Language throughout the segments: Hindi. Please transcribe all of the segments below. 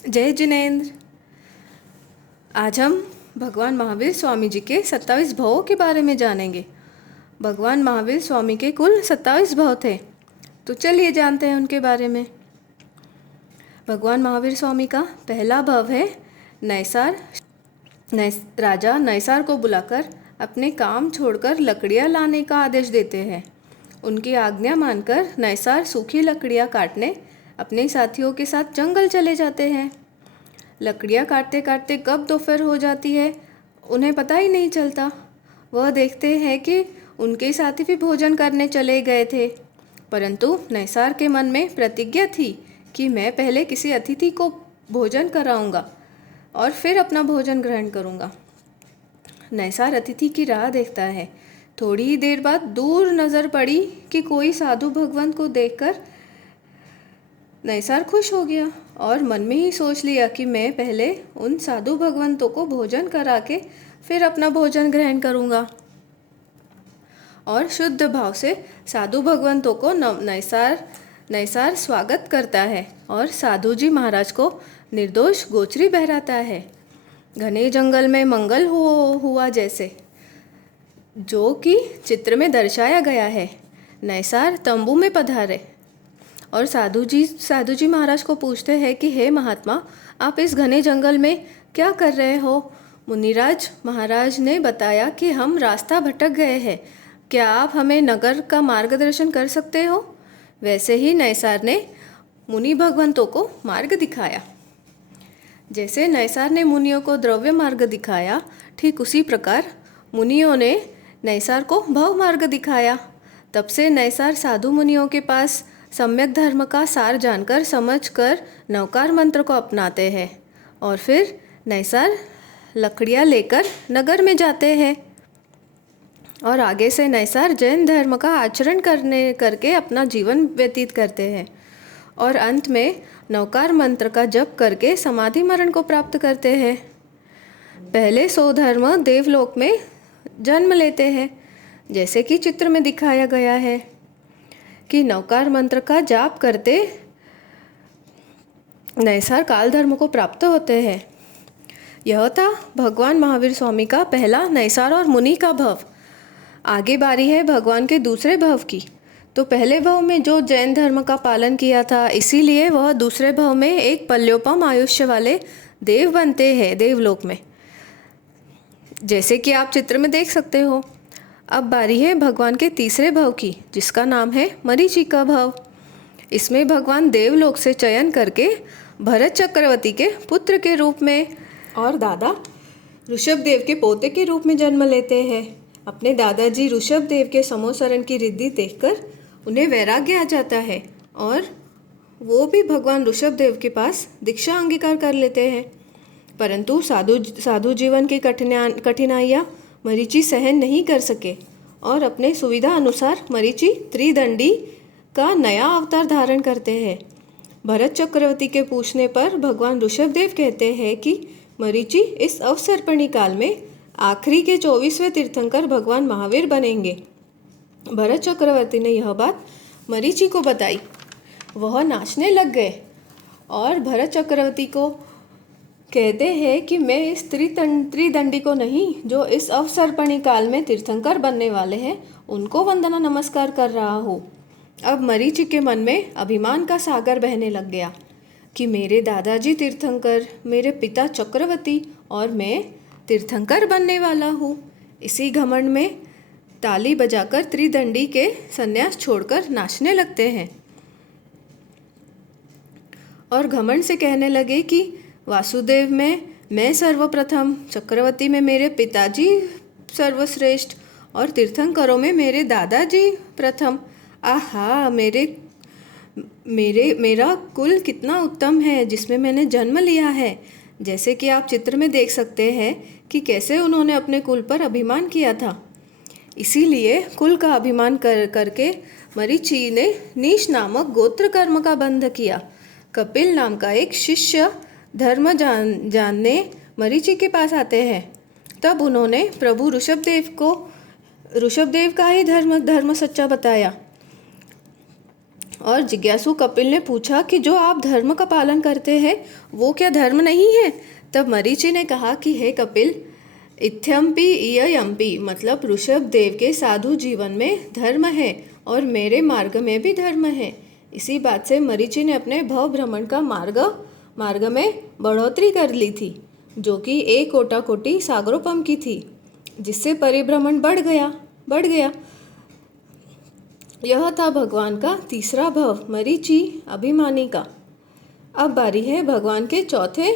जय जिनेन्द्र। आज हम भगवान महावीर स्वामी जी के 27 भवों के बारे में जानेंगे। भगवान महावीर स्वामी के कुल 27 भव थे, तो चलिए जानते हैं उनके बारे में। भगवान महावीर स्वामी का पहला भव है नैसार। राजा नैसार को बुलाकर अपने काम छोड़कर लकड़ियाँ लाने का आदेश देते हैं। उनकी आज्ञा मानकर नैसार सूखी लकड़ियाँ काटने अपने साथियों के साथ जंगल चले जाते हैं। लकड़ियाँ काटते काटते कब दोपहर हो जाती है उन्हें पता ही नहीं चलता। वह देखते हैं कि उनके साथी भी भोजन करने चले गए थे, परंतु नैसार के मन में प्रतिज्ञा थी कि मैं पहले किसी अतिथि को भोजन कराऊंगा और फिर अपना भोजन ग्रहण करूंगा। नैसार अतिथि की राह देखता है। थोड़ी ही देर बाद दूर नज़र पड़ी कि कोई साधु भगवंत को देखकर नैसार खुश हो गया और मन में ही सोच लिया कि मैं पहले उन साधु भगवंतों को भोजन करा के फिर अपना भोजन ग्रहण करूंगा। और शुद्ध भाव से साधु भगवंतों को नैसार स्वागत करता है और साधु जी महाराज को निर्दोष गोचरी बहराता है। घने जंगल में मंगल हुआ जैसे, जो कि चित्र में दर्शाया गया है। नैसार तंबू में पधारे और साधु जी महाराज को पूछते हैं कि हे महात्मा, आप इस घने जंगल में क्या कर रहे हो? मुनिराज महाराज ने बताया कि हम रास्ता भटक गए हैं, क्या आप हमें नगर का मार्गदर्शन कर सकते हो? वैसे ही नैसार ने मुनि भगवंतों को मार्ग दिखाया। जैसे नैसार ने मुनियों को द्रव्य मार्ग दिखाया, ठीक उसी प्रकार मुनियों ने नैसार को भव मार्ग दिखाया। तब से नैसार साधु मुनियों के पास सम्यक धर्म का सार जानकर समझकर नवकार मंत्र को अपनाते हैं और फिर नैसार लकड़ियाँ लेकर नगर में जाते हैं और आगे से नैसार जैन धर्म का आचरण करके अपना जीवन व्यतीत करते हैं और अंत में नवकार मंत्र का जप करके समाधि मरण को प्राप्त करते हैं। पहले 100 धर्म देवलोक में जन्म लेते हैं, जैसे कि चित्र में दिखाया गया है कि नवकार मंत्र का जाप करते नैसार काल धर्म को प्राप्त होते हैं। यह था भगवान महावीर स्वामी का पहला नैसार और मुनि का भव। आगे बारी है भगवान के दूसरे भव की। तो पहले भव में जो जैन धर्म का पालन किया था, इसीलिए वह दूसरे भव में एक पल्योपम आयुष्य वाले देव बनते हैं देवलोक में, जैसे कि आप चित्र में देख सकते हो। अब बारी है भगवान के तीसरे भव की, जिसका नाम है मरीचि का भव। इसमें भगवान देवलोक से चयन करके भरत चक्रवर्ती के पुत्र के रूप में और दादा ऋषभदेव के पोते के रूप में जन्म लेते हैं। अपने दादाजी ऋषभदेव के समोसरण की रिद्धि देखकर उन्हें वैराग्य आ जाता है और वो भी भगवान ऋषभदेव के पास दीक्षा अंगीकार कर लेते हैं। परंतु साधु जीवन की कठिनाइयाँ मरीचि सहन नहीं कर सके और अपने सुविधा अनुसार मरीचि त्रिदंडी का नया अवतार धारण करते हैं। भरत चक्रवर्ती के पूछने पर भगवान ऋषभदेव कहते हैं कि मरीचि इस अवसर्पणी काल में आखिरी के 24वें तीर्थंकर भगवान महावीर बनेंगे। भरत चक्रवर्ती ने यह बात मरीचि को बताई। वह नाचने लग गए और भरत चक्रवर्ती को कहते हैं कि मैं इस त्रिदंडी को नहीं, जो इस अवसर्पणी काल में तीर्थंकर बनने वाले हैं, उनको वंदना नमस्कार कर रहा हूँ। अब मरीचि के मन में अभिमान का सागर बहने लग गया कि मेरे दादाजी तीर्थंकर, मेरे पिता चक्रवर्ती और मैं तीर्थंकर बनने वाला हूँ। इसी घमंड में ताली बजाकर त्रिदंडी के संन्यास छोड़कर नाचने लगते हैं और घमंड से कहने लगे कि वासुदेव में मैं सर्वप्रथम, चक्रवर्ती में मेरे पिताजी सर्वश्रेष्ठ और तीर्थंकरों में मेरे दादाजी प्रथम। आहा, मेरा कुल कितना उत्तम है जिसमें मैंने जन्म लिया है। जैसे कि आप चित्र में देख सकते हैं कि कैसे उन्होंने अपने कुल पर अभिमान किया था। इसीलिए कुल का अभिमान करके मरीचि ने नीश नामक गोत्र कर्म का बंध किया। कपिल नाम का एक शिष्य धर्म जानने मरीचि के पास आते हैं। तब उन्होंने प्रभु ऋषभदेव का ही धर्म सच्चा बताया। और जिज्ञासु कपिल ने पूछा कि जो आप धर्म का पालन करते हैं वो क्या धर्म नहीं है? तब मरीचि ने कहा कि हे कपिल, इत्थम्पि इयम्पि मतलब ऋषभ देव के साधु जीवन में धर्म है और मेरे मार्ग में भी धर्म है। इसी बात से मरीचि ने अपने भव भ्रमण का मार्ग में बढ़ोतरी कर ली थी, जो कि एक कोटि सागरोपम की थी, जिससे परिभ्रमण बढ़ गया। यह था भगवान का तीसरा भव, मरीचि अभिमानी का। अब बारी है भगवान के चौथे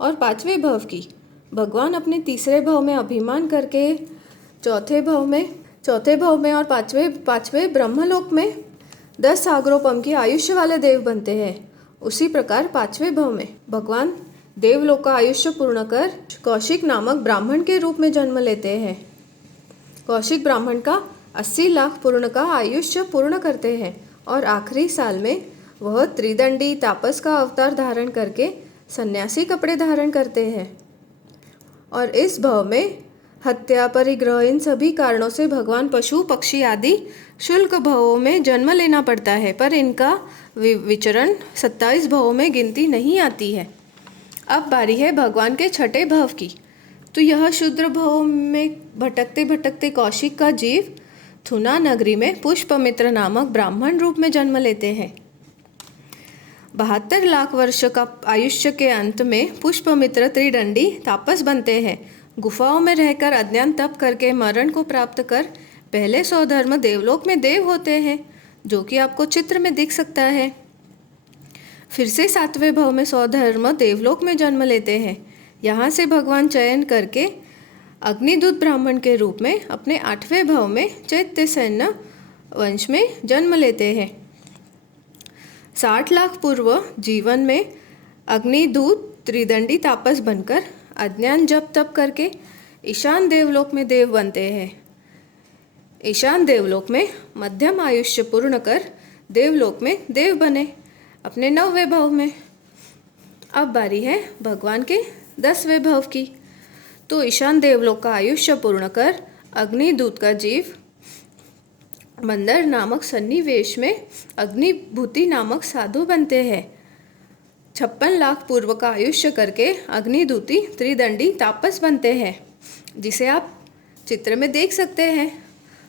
और पांचवें भव की। भगवान अपने तीसरे भव में अभिमान करके चौथे भव में और पांचवें ब्रह्मलोक में 10 सागरोपम की आयुष्य वाले देव बनते हैं। उसी प्रकार पांचवें भव में भगवान देवलोक का आयुष्य पूर्ण कर कौशिक नामक ब्राह्मण के रूप में जन्म लेते हैं। कौशिक ब्राह्मण का 80 लाख पूर्ण का आयुष्य पूर्ण करते हैं और आखिरी साल में वह त्रिदंडी तापस का अवतार धारण करके सन्यासी कपड़े धारण करते हैं। और इस भव में हत्या, परिग्रह इन सभी कारणों से भगवान पशु पक्षी आदि शुल्क भवों में जन्म लेना पड़ता है, पर इनका विचरण 27 भवों में गिनती नहीं आती है। अब बारी है भगवान के छठे भव की। तो यह शूद्र भव में भटकते भटकते कौशिक का जीव थुना नगरी में पुष्पमित्र नामक ब्राह्मण रूप में जन्म लेते हैं। 72 लाख वर्ष का आयुष्य के अंत में पुष्पमित्र त्रिदंडी तापस बनते हैं। गुफाओं में रहकर अज्ञान तप करके मरण को प्राप्त कर पहले स्वधर्म देवलोक में देव होते हैं, जो कि आपको चित्र में दिख सकता है। फिर से 7वें भव में स्वधर्म देवलोक में जन्म लेते हैं। यहाँ से भगवान चयन करके अग्निदूत ब्राह्मण के रूप में अपने 8वें भव में चैत्य सैन्य वंश में जन्म लेते हैं। 60 लाख पूर्व जीवन में अग्निदूत त्रिदंडी तापस बनकर अज्ञान जप तप करके ईशान देवलोक में देव बनते हैं। ईशान देवलोक में मध्यम आयुष्य पूर्ण कर देवलोक में देव बने अपने 9वें भव में। अब बारी है भगवान के 10वें भव की। तो ईशान देवलोक का आयुष्य पूर्ण कर अग्निदूत का जीव मंदर नामक सन्निवेश में अग्निभूति नामक साधु बनते हैं। 56 लाख पूर्व का आयुष्य करके अग्निदूती त्रिदंडी तापस बनते हैं, जिसे आप चित्र में देख सकते हैं।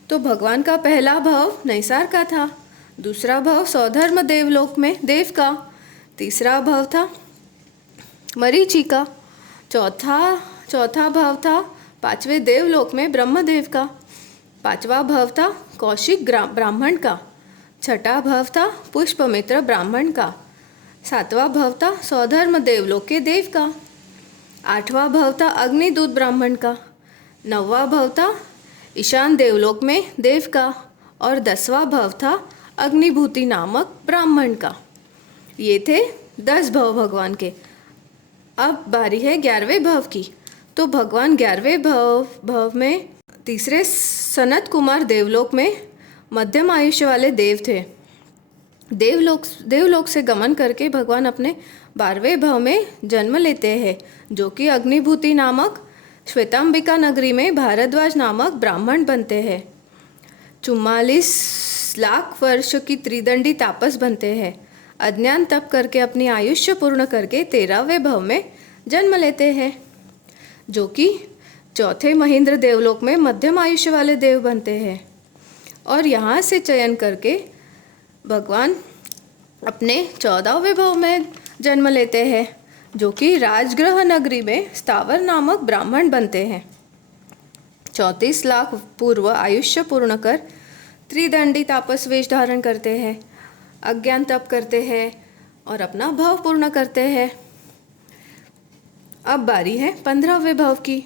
तो भगवान का पहला भव नैसार का था, दूसरा भव स्वधर्म देवलोक में देव का, तीसरा भव था मरीचि का, चौथा भव था 5वें देवलोक में ब्रह्मदेव का, 5वां भव था कौशिक ब्राह्मण का, छठा भव था पुष्पमित्र ब्राह्मण का, 7वां भव था स्वधर्म देवलोक के देव का, 8वां भव था अग्निदूत ब्राह्मण का, 9वां भव था ईशान देवलोक में देव का और 10वां भव था अग्निभूति नामक ब्राह्मण का। ये थे 10 भव भगवान के। अब बारी है 11वें भव की। तो भगवान 11वें भव में तीसरे सनत कुमार देवलोक में मध्यम आयुष्य वाले देव थे। देवलोक से गमन करके भगवान अपने 12वें भव में जन्म लेते हैं, जो कि अग्निभूति नामक श्वेतांबिका नगरी में भारद्वाज नामक ब्राह्मण बनते हैं। 44 लाख वर्ष की त्रिदंडी तापस बनते हैं। अज्ञान तप करके अपनी आयुष्य पूर्ण करके 13वें भव में जन्म लेते हैं, जो कि चौथे महेंद्र देवलोक में मध्यम आयुष्य वाले देव बनते हैं। और यहाँ से चयन करके भगवान अपने 14वें भव में जन्म लेते हैं, जो कि राजगृह नगरी में स्थावर नामक ब्राह्मण बनते हैं। 34 लाख पूर्व आयुष्य पूर्ण कर त्रिदंडी तापस वेश धारण करते हैं, अज्ञान तप करते हैं और अपना भव पूर्ण करते हैं। अब बारी है 15वें भव की।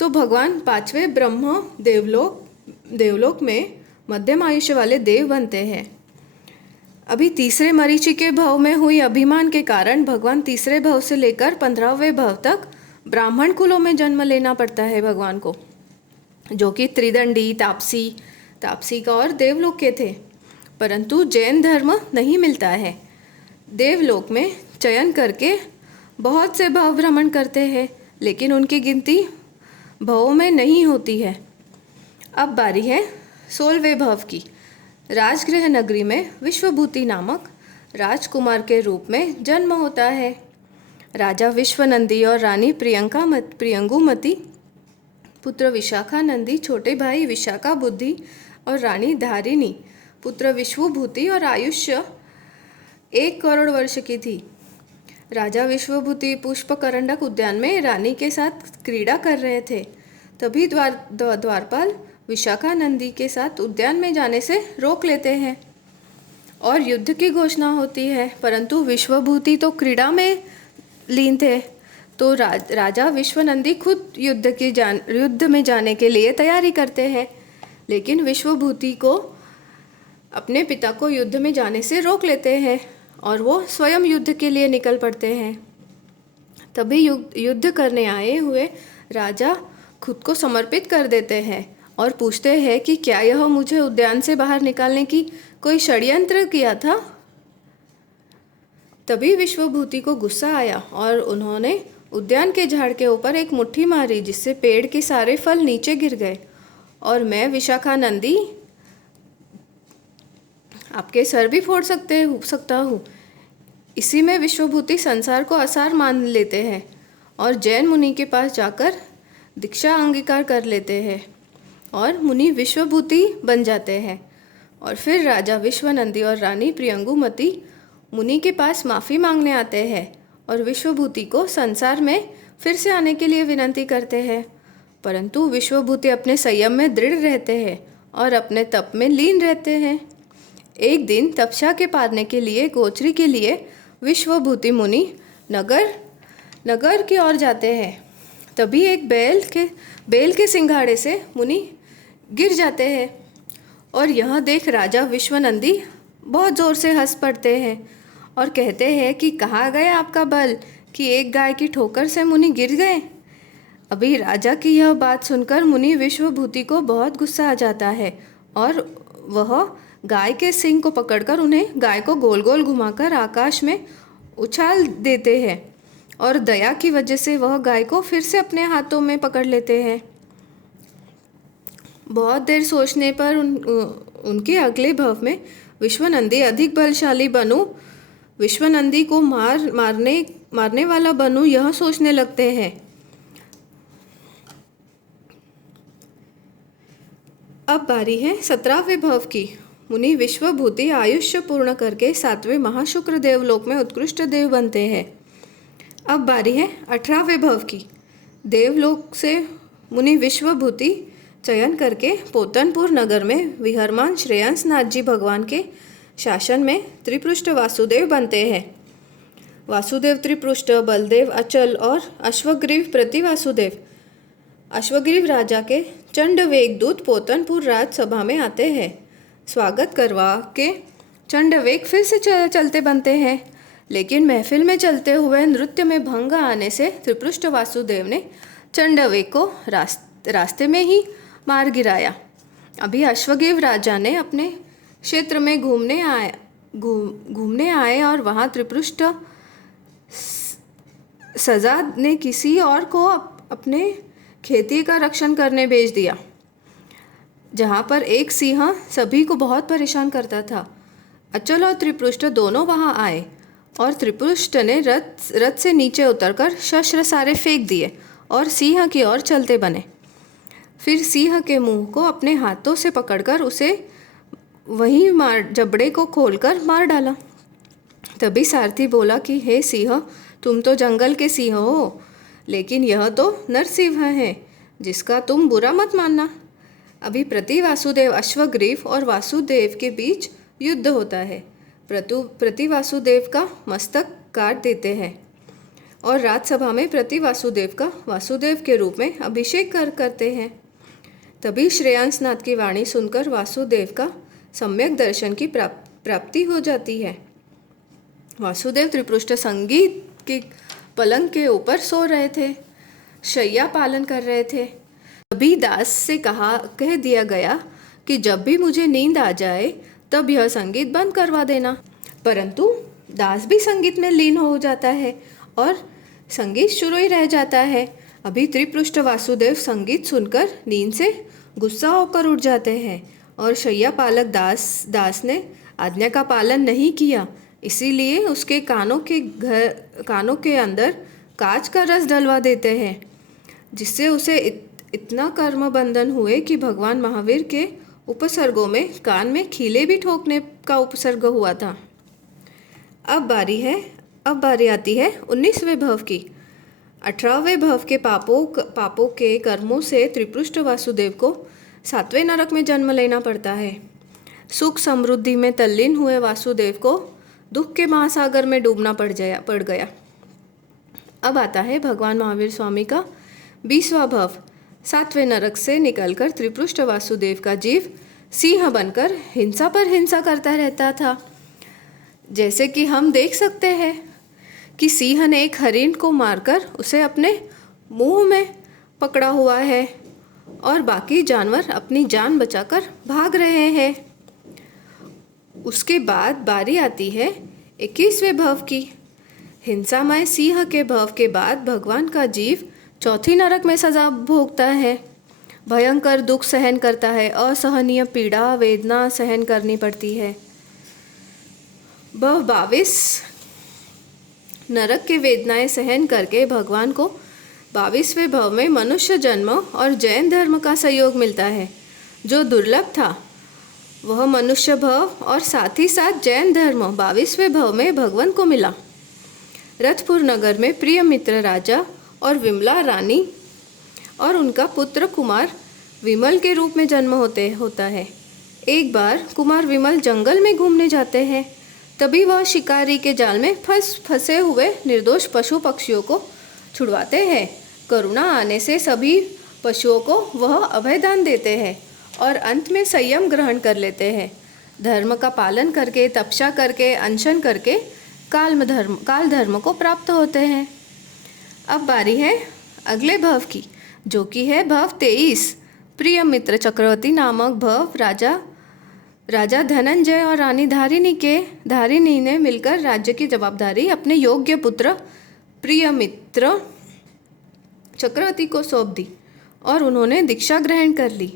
तो भगवान 5वें ब्रह्म देवलोक में मध्यम आयुष्य वाले देव बनते हैं। अभी तीसरे मरीचि के भव में हुई अभिमान के कारण भगवान तीसरे भव से लेकर 15वें भव तक ब्राह्मण कुलों में जन्म लेना पड़ता है भगवान को, जो कि त्रिदंडी तापसी का और देवलोक के थे। परंतु जैन धर्म नहीं मिलता है। देवलोक में चयन करके बहुत से भव भ्रमण करते हैं, लेकिन उनकी गिनती भवों में नहीं होती है। अब बारी है 16वें भव की। राजगृह नगरी में विश्वभूति नामक राजकुमार के रूप में जन्म होता है। राजा विश्वनंदी और रानी प्रियंगुमती, पुत्र विशाखानंदी, छोटे भाई विशाखा बुद्धि और रानी धारिणी, पुत्र विश्वभूति और आयुष्य 1 करोड़ वर्ष की थी। राजा विश्वभूति पुष्पकरंडक उद्यान में रानी के साथ क्रीड़ा कर रहे थे। तभी द्वारपाल विशाखानंदी के साथ उद्यान में जाने से रोक लेते हैं और युद्ध की घोषणा होती है। परंतु विश्वभूति तो क्रीड़ा में लीन थे, तो राजा विश्वनंदी खुद युद्ध में जाने के लिए तैयारी करते हैं, लेकिन विश्वभूति को अपने पिता को युद्ध में जाने से रोक लेते हैं और वो स्वयं युद्ध के लिए निकल पड़ते हैं। तभी युद्ध करने आए हुए राजा खुद को समर्पित कर देते हैं और पूछते हैं कि क्या यह मुझे उद्यान से बाहर निकालने की कोई षड्यंत्र किया था। तभी विश्वभूति को गुस्सा आया और उन्होंने उद्यान के झाड़ के ऊपर एक मुट्ठी मारी, जिससे पेड़ के सारे फल नीचे गिर गए और मैं विशाखानंदी आपके सर भी फोड़ सकता हूँ। इसी में विश्वभूति संसार को असार मान लेते हैं और जैन मुनि के पास जाकर दीक्षा अंगीकार कर लेते हैं और मुनि विश्वभूति बन जाते हैं। और फिर राजा विश्वनंदी और रानी प्रियंगुमती मुनि के पास माफ़ी मांगने आते हैं और विश्वभूति को संसार में फिर से आने के लिए विनती करते हैं। परंतु विश्वभूति अपने संयम में दृढ़ रहते हैं और अपने तप में लीन रहते हैं। एक दिन तपस्या के पारने के लिए गोचरी के लिए विश्वभूति मुनि नगर की ओर जाते हैं। तभी एक बेल के सिंघाड़े से मुनि गिर जाते हैं और यह देख राजा विश्वनंदी बहुत ज़ोर से हंस पड़ते हैं और कहते हैं कि कहाँ गया आपका बल कि एक गाय की ठोकर से मुनि गिर गए। अभी राजा की यह बात सुनकर मुनि विश्वभूति को बहुत गुस्सा आ जाता है और वह गाय के सींग को पकड़कर उन्हें गाय को गोल गोल घुमाकर आकाश में उछाल देते हैं और दया की वजह से वह गाय को फिर से अपने हाथों में पकड़ लेते हैं। बहुत देर सोचने पर उनके अगले भव में विश्वनंदी अधिक बलशाली बनूं, विश्वनंदी को मारने वाला बनूं, यह सोचने लगते हैं। अब बारी है 17वें भव की। मुनि विश्वभूति आयुष्य पूर्ण करके 7वें महाशुक्र देवलोक में उत्कृष्ट देव बनते हैं। अब बारी है 18वें भव की। देवलोक से मुनि विश्वभूति चयन करके पोतनपुर नगर में विहरमान श्रेयांसनाथ जी भगवान के शासन में त्रिपृष्ठ वासुदेव बनते हैं। वासुदेव त्रिपृष्ठ, बलदेव, अचल और अश्वग्रीव प्रतिवासुदेव अश्वग्रीव राजा के चंड वेगदूत पोतनपुर राजसभा में आते हैं। स्वागत करवा के चंड वेग फिर से चलते बनते हैं, लेकिन महफिल में चलते हुए नृत्य में भंग आने से त्रिपृष्ठ वासुदेव ने चंडवेग को रास्ते में ही मार गिराया। अभी अश्वग्रीव राजा ने अपने क्षेत्र में घूमने आए और वहाँ त्रिपृष्ठ सजा ने किसी और को अपने खेती का रक्षण करने भेज दिया, जहाँ पर एक सिंह सभी को बहुत परेशान करता था। अचल और त्रिपृष्ठ दोनों वहाँ आए और त्रिपृष्ठ ने रथ से नीचे उतरकर शस्त्र सारे फेंक दिए और सिंह की ओर चलते बने। फिर सिंह के मुंह को अपने हाथों से पकड़कर उसे वहीं जबड़े को खोलकर मार डाला। तभी सारथी बोला कि हे सिंह, तुम तो जंगल के सिंह हो, लेकिन यह तो नरसिंह है, जिसका तुम बुरा मत मानना। अभी प्रतिवासुदेव अश्वग्रीव और वासुदेव के बीच युद्ध होता है। प्रतिवासुदेव का मस्तक काट देते हैं और राजसभा में प्रतिवासुदेव का वासुदेव के रूप में अभिषेक करते हैं। तभी श्रेयांसनाथ की वाणी सुनकर वासुदेव का सम्यक दर्शन की प्राप्ति हो जाती है। वासुदेव त्रिपृष्ठ संगीत के पलंग के ऊपर सो रहे थे, शैया पालन कर रहे थे। तभी दास से कह दिया गया कि जब भी मुझे नींद आ जाए तब यह संगीत बंद करवा देना। परंतु दास भी संगीत में लीन हो जाता है और संगीत शुरू ही रह जाता है। अभी त्रिपृष्ठ वासुदेव संगीत सुनकर नींद से गुस्सा होकर उठ जाते हैं और शैया पालक दास ने आज्ञा का पालन नहीं किया, इसीलिए उसके कानों के अंदर कांच का रस डलवा देते हैं, जिससे उसे इतना कर्म बंधन हुए कि भगवान महावीर के उपसर्गों में कान में खीले भी ठोकने का उपसर्ग हुआ था। अब बारी आती है 19वें भव की। 18वें भव के पापों के कर्मों से त्रिपुष्ट वासुदेव को 7वें नरक में जन्म लेना पड़ता है। सुख समृद्धि में तल्लीन हुए वासुदेव को दुख के महासागर में डूबना पड़ गया। अब आता है भगवान महावीर स्वामी का 20वां भव। 7वें नरक से निकलकर त्रिपुष्ट वासुदेव का जीव सिंह बनकर हिंसा पर हिंसा करता रहता था। जैसे कि हम देख सकते हैं कि सिंह ने एक हरिण को मारकर उसे अपने मुंह में पकड़ा हुआ है और बाकी जानवर अपनी जान बचाकर भाग रहे हैं। उसके बाद बारी आती है 21वें भव की। हिंसामय सिंह के भव के बाद भगवान का जीव चौथी नरक में सजा भोगता है, भयंकर दुख सहन करता है, असहनीय पीड़ा वेदना सहन करनी पड़ती है। वह 22 नरक के वेदनाएं सहन करके भगवान को 22वें भव में मनुष्य जन्म और जैन धर्म का सहयोग मिलता है, जो दुर्लभ था। वह मनुष्य भव और साथ ही साथ जैन धर्म 22वें भव में भगवान को मिला। रथपुर नगर में प्रिय मित्र राजा और विमला रानी और उनका पुत्र कुमार विमल के रूप में जन्म होता है। एक बार कुमार विमल जंगल में घूमने जाते हैं, तभी वह शिकारी के जाल में फंसे हुए निर्दोष पशु पक्षियों को छुड़वाते हैं। करुणा आने से सभी पशुओं को वह अभयदान देते हैं और अंत में संयम ग्रहण कर लेते हैं। धर्म का पालन करके, तपस्या करके, अनशन करके काल धर्म को प्राप्त होते हैं। अब बारी है अगले भव की, जो कि है भव 23। प्रिय मित्र चक्रवर्ती नामक भव राजा धनंजय और रानी धारिणी ने मिलकर राज्य की जवाबदारी अपने योग्य पुत्र प्रिय मित्र चक्रवर्ती को सौंप दी और उन्होंने दीक्षा ग्रहण कर ली।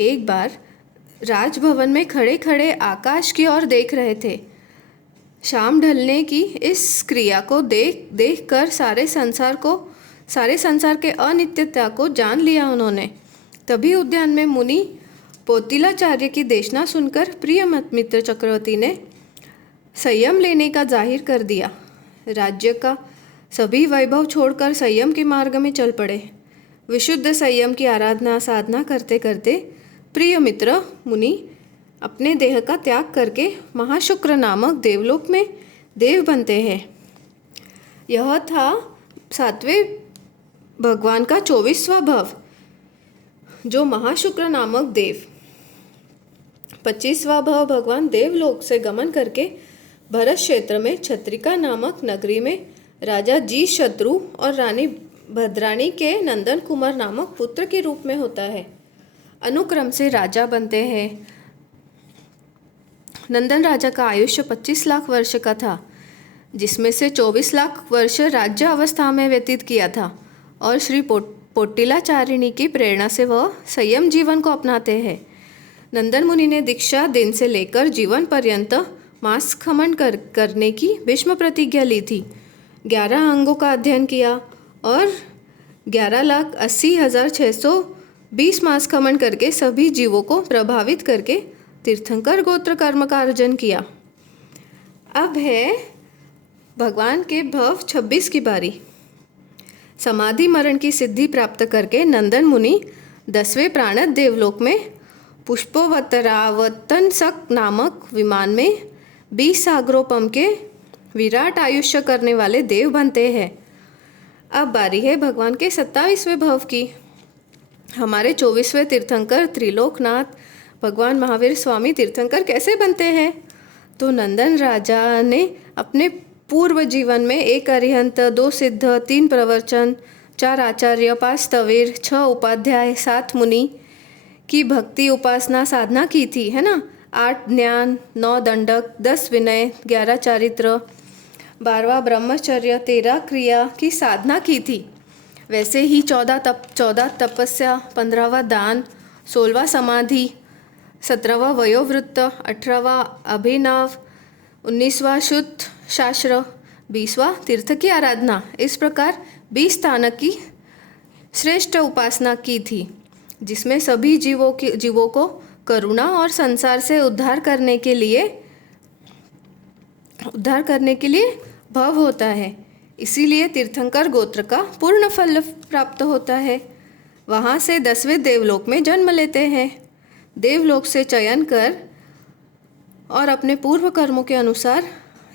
एक बार राजभवन में खड़े खड़े आकाश की ओर देख रहे थे। शाम ढलने की इस क्रिया को देख कर सारे संसार के अनित्यता को जान लिया उन्होंने। तभी उद्यान में मुनि पोतिलाचार्य की देशना सुनकर प्रिय मित्र चक्रवर्ती ने संयम लेने का जाहिर कर दिया। राज्य का सभी वैभव छोड़कर संयम के मार्ग में चल पड़े। विशुद्ध संयम की आराधना साधना करते करते प्रिय मित्र मुनि अपने देह का त्याग करके महाशुक्र नामक देवलोक में देव बनते हैं। यह था 7वें भगवान का 24वां भव, जो महाशुक्र नामक देव। 25वां भव भगवान देवलोक से गमन करके भरत क्षेत्र में छत्रिका नामक नगरी में राजा जी शत्रु और रानी भद्राणी के नंदन कुमार नामक पुत्र के रूप में होता है। अनुक्रम से राजा बनते हैं। नंदन राजा का आयुष्य 25 लाख वर्ष का था, जिसमें से 24 लाख वर्ष राज्य अवस्था में व्यतीत किया था और श्री पोटिलाचारिणी की प्रेरणा से वह संयम जीवन को अपनाते हैं। नंदन मुनि ने दीक्षा दिन से लेकर जीवन पर्यंत मांस खमन करने की भीष्म प्रतिज्ञा ली थी। 11 अंगों का अध्ययन किया और 11,80,620 मांस खमन करके सभी जीवों को प्रभावित करके तीर्थंकर गोत्र कर्म का अर्जन किया। अब है भगवान के भव 26 की बारी। समाधि मरण की सिद्धि प्राप्त करके नंदन मुनि 10वें प्राणत देवलोक में पुष्पोवतरावतनसक नामक विमान में 20 सागरोपम के विराट आयुष्य करने वाले देव बनते हैं। अब बारी है भगवान के 27वें भव की। हमारे 24वें तीर्थंकर त्रिलोकनाथ भगवान महावीर स्वामी तीर्थंकर कैसे बनते हैं? तो नंदन राजा ने अपने पूर्व जीवन में 1 अरिहंत, 2 सिद्ध, 3 प्रवचन, 4 आचार्य, 5 स्थवीर, 6 उपाध्याय, 7 मुनि की भक्ति उपासना साधना की थी, है ना। 8 ज्ञान, 9 दंडक, 10 विनय, 11 चारित्र, 12वां ब्रह्मचर्य, 13 क्रिया की साधना की थी। वैसे ही 14 तपस्या, 15वां दान, 16वां समाधि, 17वां वयोवृत्त, 18वां अभिनव, 19वां शुद्ध शास्त्र, 20वां तीर्थ की आराधना। इस प्रकार 20 स्थानक की श्रेष्ठ उपासना की थी, जिसमें सभी जीवों को करुणा और संसार से उद्धार करने के लिए भव होता है। इसीलिए तीर्थंकर गोत्र का पूर्ण फल प्राप्त होता है। वहाँ से 10वें देवलोक में जन्म लेते हैं। देवलोक से चयन कर और अपने पूर्व कर्मों के अनुसार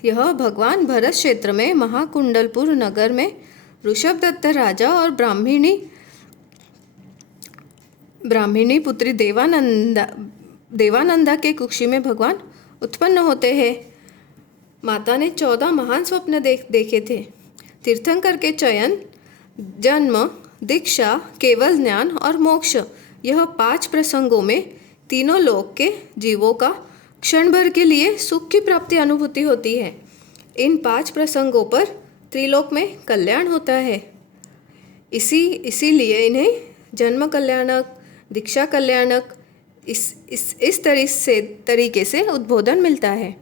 यह भगवान भरत क्षेत्र में महाकुंडलपुर नगर में ऋषभदत्त राजा और ब्राह्मणी पुत्री देवानंदा के कुक्षी में भगवान उत्पन्न होते हैं। माता ने 14 महान स्वप्न देखे थे। तीर्थंकर के चयन, जन्म, दीक्षा, केवल ज्ञान और मोक्ष, यह 5 प्रसंगों में तीनों लोक के जीवों का क्षण भर के लिए सुख की प्राप्ति अनुभूति होती है। इन 5 प्रसंगों पर त्रिलोक में कल्याण होता है। इसीलिए इन्हें जन्म कल्याणक, दीक्षा कल्याणक इस तरीके से उद्बोधन मिलता है।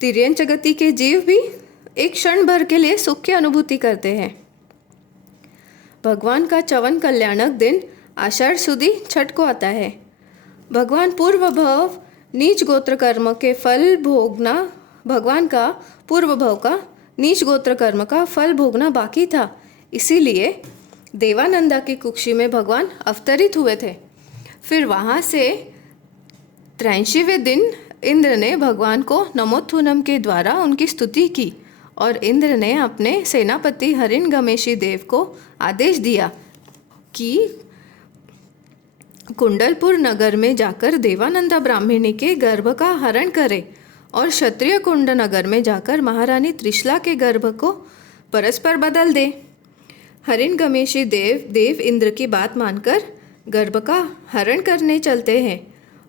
तिर्यन जगति के जीव भी एक क्षण भर के लिए सुख की अनुभूति करते हैं। भगवान का 54 कल्याणक दिन आषाढ़ सुदी छठ को आता है। भगवान पूर्व भव नीच गोत्र कर्म के फल भोगना भगवान का पूर्व भव का नीच गोत्र कर्म का फल भोगना बाकी था। इसीलिए देवानंदा की कुक्षी में भगवान अवतरित हुए थे। फिर वहाँ से 83वें दिन इंद्र ने भगवान को नमोत्थुनम के द्वारा उनकी स्तुति की और इंद्र ने अपने सेनापति हिरण्यगमेशी देव को आदेश दिया कि कुंडलपुर नगर में जाकर देवानंदा ब्राह्मणी के गर्भ का हरण करे और क्षत्रिय कुंड नगर में जाकर महारानी त्रिशला के गर्भ को परस्पर बदल दे। हिरण्यगमेशी देव इंद्र की बात मानकर गर्भ का हरण करने चलते हैं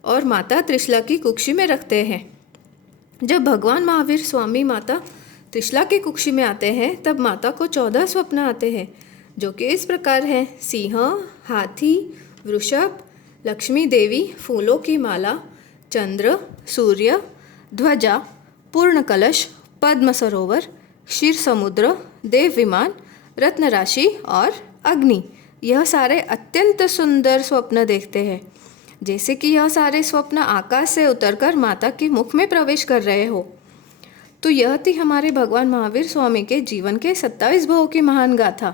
और माता त्रिशला की कुक्षी में रखते हैं। जब भगवान महावीर स्वामी माता त्रिशला की कुक्षी में आते हैं तब माता को 14 स्वप्न आते हैं, जो कि इस प्रकार हैं: सिंह, हाथी, वृषभ, लक्ष्मी देवी, फूलों की माला, चंद्र, सूर्य, ध्वजा, पूर्ण कलश, पद्म सरोवर, क्षीर समुद्र, देव विमान, रत्न राशि और अग्नि। यह सारे अत्यंत सुंदर स्वप्न देखते हैं, जैसे कि यह सारे स्वप्न आकाश से उतरकर माता के मुख में प्रवेश कर रहे हो। तो यह थी हमारे भगवान महावीर स्वामी के जीवन के 27 भवों की महान गाथा।